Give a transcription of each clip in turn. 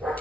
Hi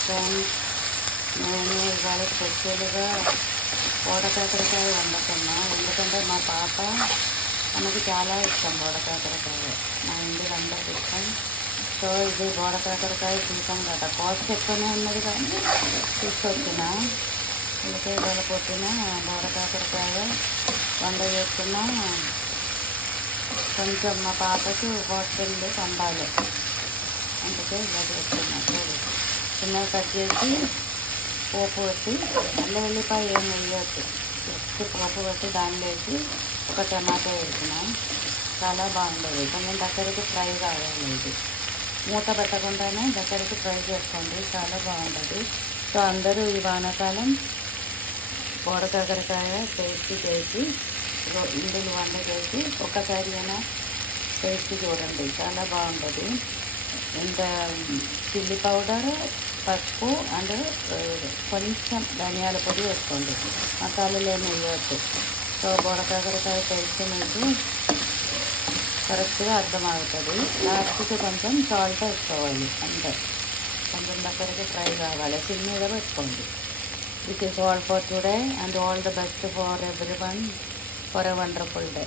friends, నేను ఇవాళ స్పెషల్గా బోడకాకరకాయ వండుతున్నా. ఎందుకంటే మా పాప మనకి చాలా ఇష్టం బోడకాకరకాయ, మా ఇంటికి అందరికి ఇష్టం. సో ఇది బోడకాకరకాయ సీజన్ కదా, కాస్ట్ ఎక్కువనే ఉన్నది కానీ తీసుకొచ్చిన అందుకే ఇవాళ పొద్దున బోడకాకరకాయ వంట చేస్తున్నా. కొంచెం మా పాపకి హాస్టల్లో పంపాలి, అందుకే ఇలా చేస్తున్నా. చూడు, చిన్నగా కట్ చేసి పోపు పెట్టి, అల్లం వెల్లిపాయ ఏం వేయొచ్చు, జస్ట్ పోపు పెట్టి దానిలో వేసి ఒక టమాటో వేసినాం. చాలా బాగుంటుంది. కొంచెం దగ్గరికి ఫ్రై కావాలి. ఇది మూత పెట్టకుండానే దగ్గరికి ఫ్రై చేసుకోండి, చాలా బాగుంటుంది. సో అందరూ ఈ వానాకాలం బోడకాకరకాయ టేస్ట్ చేసి ఇందులో వంట చేసి ఒక్కసారి అయినా టేస్ట్ చూడండి, చాలా బాగుంటుంది. ఇంత చిల్లీ పౌడర్, పసుపు అండ్ కొంచెం ధనియాల పొడి వేసుకోండి, మసాలాలు ఏమి వేయవద్దు. సో బోడకాకరకాయ టేస్ట్ మీకు కరెక్ట్గా అర్థమవుతుంది. లాస్ట్కి కొంచెం సాల్ట్ వేసుకోవాలి, అంతే. కొంచెం దగ్గరికి ఫ్రై కావాలి, సిమ్ మీద పెట్టుకోండి. This is all for today and all the best for everyone for a wonderful day.